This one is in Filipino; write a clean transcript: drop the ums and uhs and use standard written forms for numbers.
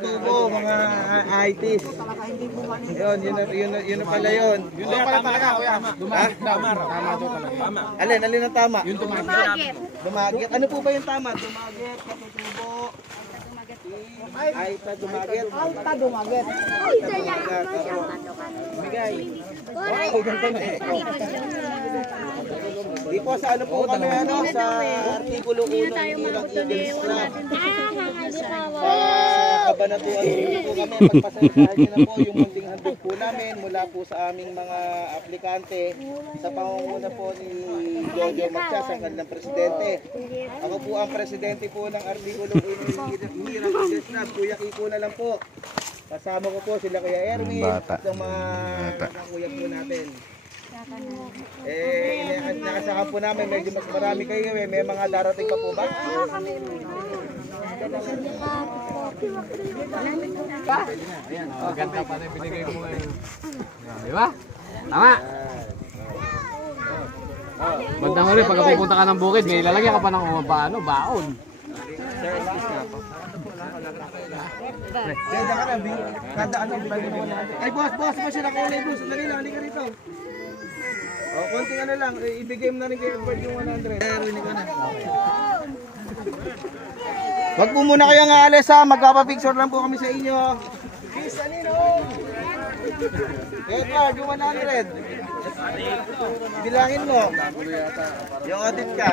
katutubo, mga ITs. Yun na pala yun. Yun na pala talaga, kuya. Tama daw talaga. Tama. Alin ang tama? Yung dumagit. Dumagit. Ano po ba yung tama? Dumagit, katutubo. Ay, dumagit. Alta dumagit. Bigay. Wow, ganda na. Di po sa ano po kami sa artikulo 1 ng Eagles Club. Kabanatuan po kami, pagpasayahan niyo na po yung munting handog po namin mula po sa aming mga aplikante sa pangunguna po ni Jojo Magtias, ang kanilang presidente. Ako po ang presidente po ng artikulo 1 ng Eagles Club. Kuya Kiko na lang po. Kasama ko po sila Kuya Erwin at ang mga kuya po natin. Nakasakan po namin, medyo mas marami kayo. May mga darating pa po ba? Ganda pa na yung binigay mo ngayon. Di ba? Tama! Bandang huli, pag pupunta ka ng bukid, may lalagyan ka pa ng baon. Ay, boss, ba siya nakulay, boss? Dali lang, halika rito. O, konting ano lang, ibigay mo na rin kayo yung 100. Rinig ko na. Wag po muna kayo nga alis ha, magpapapicture lang po kami sa inyo. Peace, Aninong! Edward, yung 100. Bilangin mo. Yung audit ka.